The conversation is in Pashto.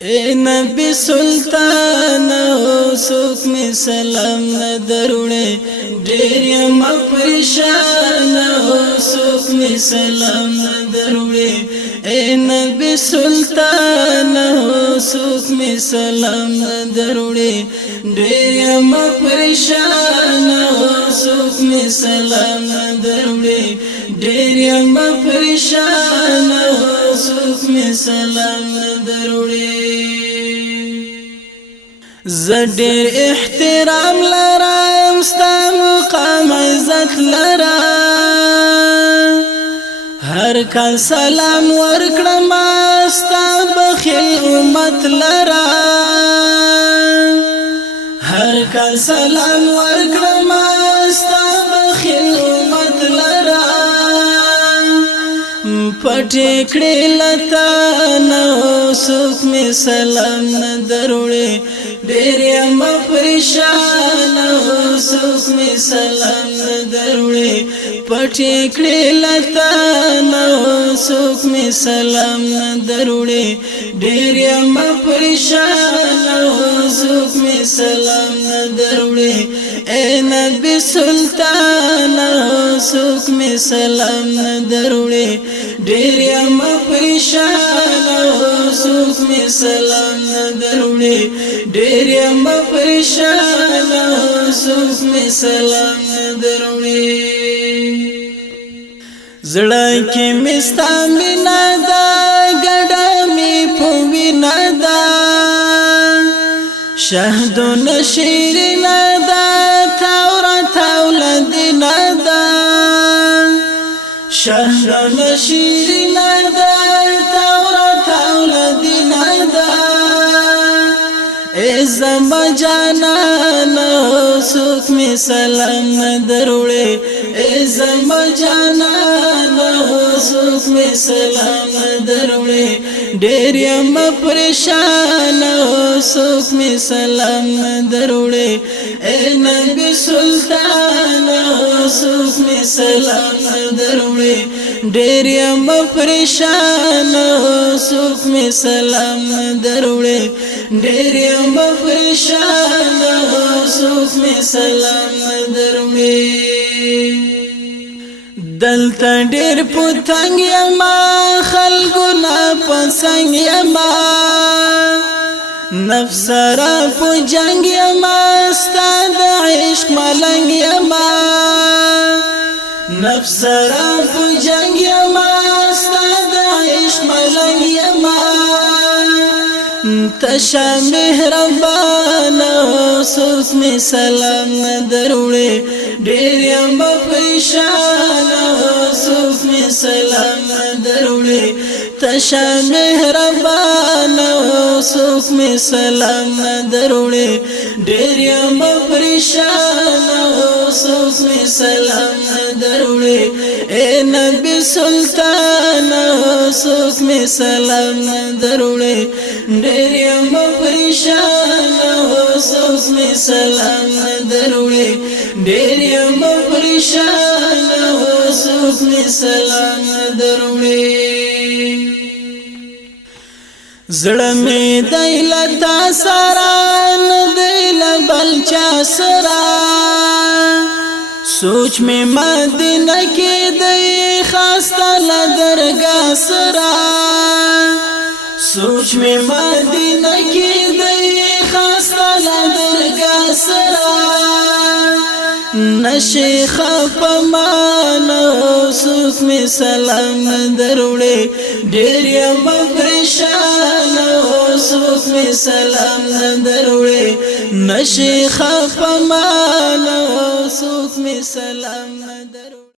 اے نبی سلطان سوک می سلام ندروڑے ڈیریا مپریشان سوک می سلام ندروڑے اے نبی سلطان سوک می سلام ندروڑے ڈیریا مپریشان سوک می سلام ندروڑے ڈیریا مپریشان سوک می سلام ندروڑے زدیر احترام لرام ستا مقام عزت لرام ہر کال سلام ورکڑم ستا بخیل امت لرام ہر کال سلام ورکڑم ستا بخیل امت لرام پٹکڑی لتا نو سوک می سلام ندروڑے ڈیریا مپریشان سوک می سلام ندروڑے پٹکڑی لتا نو سوک می سلام ندروڑے ڈیریا مپریشان سوک می سلام ندروڑے اے نبی سلطان سوک می سلام ندروڑے ڈیریا مپریشان سوک می سلام ندروڑے ڈیریا مپریشان سوک می سلام ندروڑے زڑا کی مستا مینا دا گڑا می پوینا دا شہدو نشیرنا دا تاورا تاولدنا دا شهر نشیرنا دا تاورا تاولدنا دا اے زما جانانا سوک می سلام ندروڑے اے زما جانانا سوک می سلام ندروڑے ڈیریا مپریشان سوک می سلام ندروڑے اے نبی سلطان سوک می سلام ندروڑے ڈیریا مپریشان سوک می سلام ندروڑے ڈیریا مپریشان سوک می سلام ندروڑے دلتا ډیر پتنګ یما خلقنا پسنګ یما نفس را په جنگ یما ستا د عشق ملنګ یما نفس را په جنگ یما ستا د عشق ملنګ یما تشا مهربان سوک می سلام ندروڑے ڈیریا مپریشان سوک می سلام ندروڑے تشا مهربان سوک می سلام ندروڑے ڈیریا مپریشان سوک می سلام ندروڑے اے نبی سلطان سوک می سلام ندروڑے ڈیریا مپریشان سوک می سلام ندروڑے ڈیریا مپریشان سوک می سلام ندروڑے زړه می دایلتا سران دل بلچا سرا سوچ می مدینه کې دی خاسته لدرګه سرا سوچ می مدینه کې دی خاسته لدرګه سرا نشي خپمان سوک می سلام ندروڑے ڈیریا مپریشان سوک می سلام ندروڑے نشي خپمان سوک می سلام ندروڑے